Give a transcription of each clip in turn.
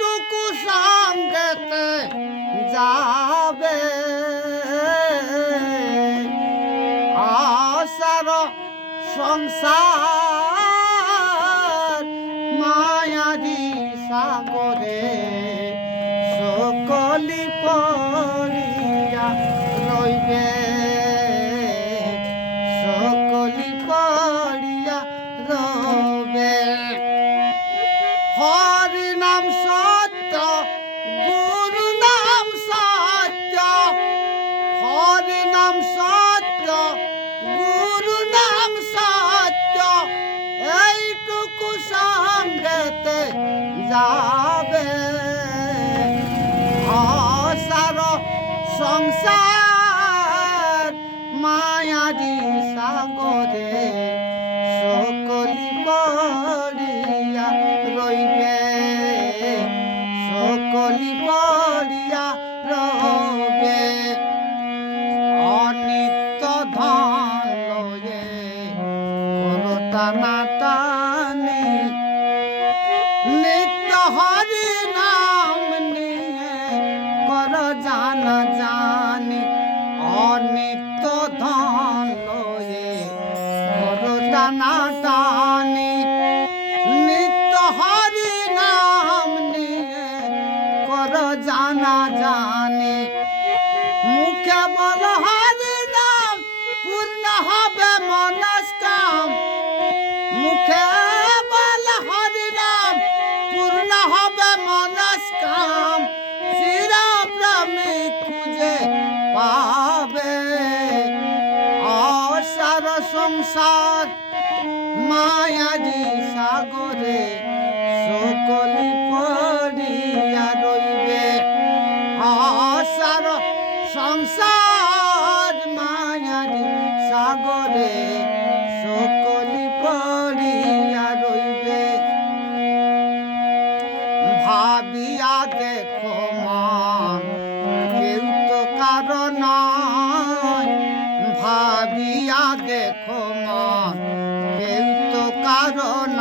এইটুকু সঙ্গেতে যাবে আশার সংসার মায়ারি সাগরে সকলি পড়িয়া রইবে সকলি পড়িয়া রবে হরি নাম সত্য গুরু নাম সত্য হরি নাম সত্য গুরু নাম সত্য এইটুকু সঙ্গেতে যাবে আশার সংসার মায়ারি সাগরে সকলি পড়িয়া রইবে সকলি পড়িয়া রবে অনিত্য ধন লয়ে করতানা টানি নিত্য হরি নাম নিয়ে কর জানা জানি অনিত্য ধন লয়ে করতানা টানি নিত্য হরি নাম নিয়ে কর জানা জানি মুখে বল হরি নাম পূর্ণ হবে মনস্কাম মুখে বল হরি নাম পূর্ণ হবে মনস্কাম চিরপ্রেমী খুঁজে পাবে আশার সংসার মায়ারি সাগরে সকলি পড়িয়া রইবে আশার সংসার মায়ারি সাগরে সকলি পড়িয়া রইবে ভাবিয়া দেখো মন কেউ তো কারণ ভাবিয়া দেখো মন কেউ তো কারণ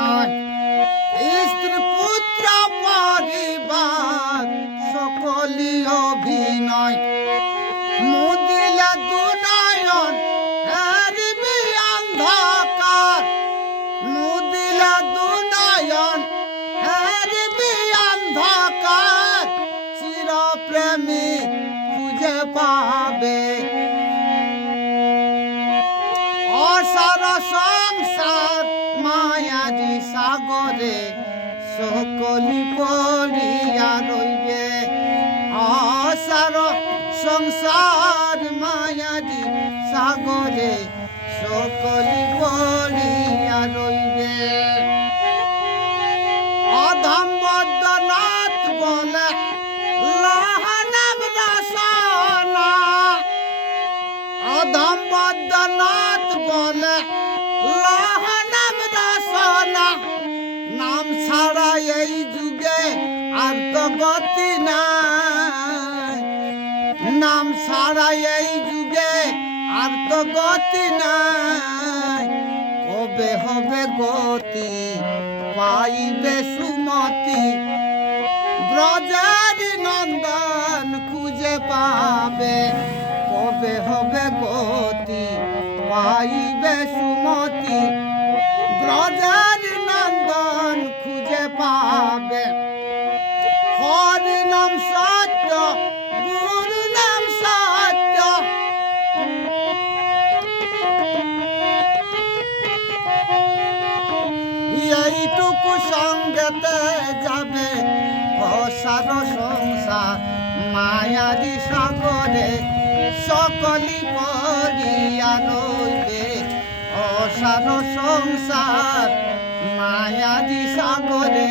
স্ত্রী পুত্র পরিবার সকলি অভিনয় মুদিলা দুনয়ন হারিবি অন্ধকার মুদিলা দুনয়ন হারিবি অন্ধকার চিরপ্রেমী খুঁজে পাবে অসার সংসার মায়ারি সাগরে সকলি পড়িয়া রইবে আশার সংসার মায়ারি সাগরে সকলি পড়িয়া রইবে অধম বদ্রনাথ বলে লহনাম রসনা অধম বদ্রনাথ বলে লহনাম রসনা নাম ছাড়া এই যুগে আর তো গতি নাই নাম ছাড়া এই যুগে আর তো গতি নাই কবে হবে গতি পাইবে সুমতি ব্রজারি নন্দন খুঁজে পাবে কবে হবে গতি পাইবে সুমতি ব্রজারি নন্দন খুঁজে পাবে হরি নাম সত্য গুরু নাম সত্য এইটুকু সঙ্গেতে যাবে অসার সংসার মায়ারি সাগরে সকলি পড়িয়া রইবে অসার সংসার মায়ারি সাগরে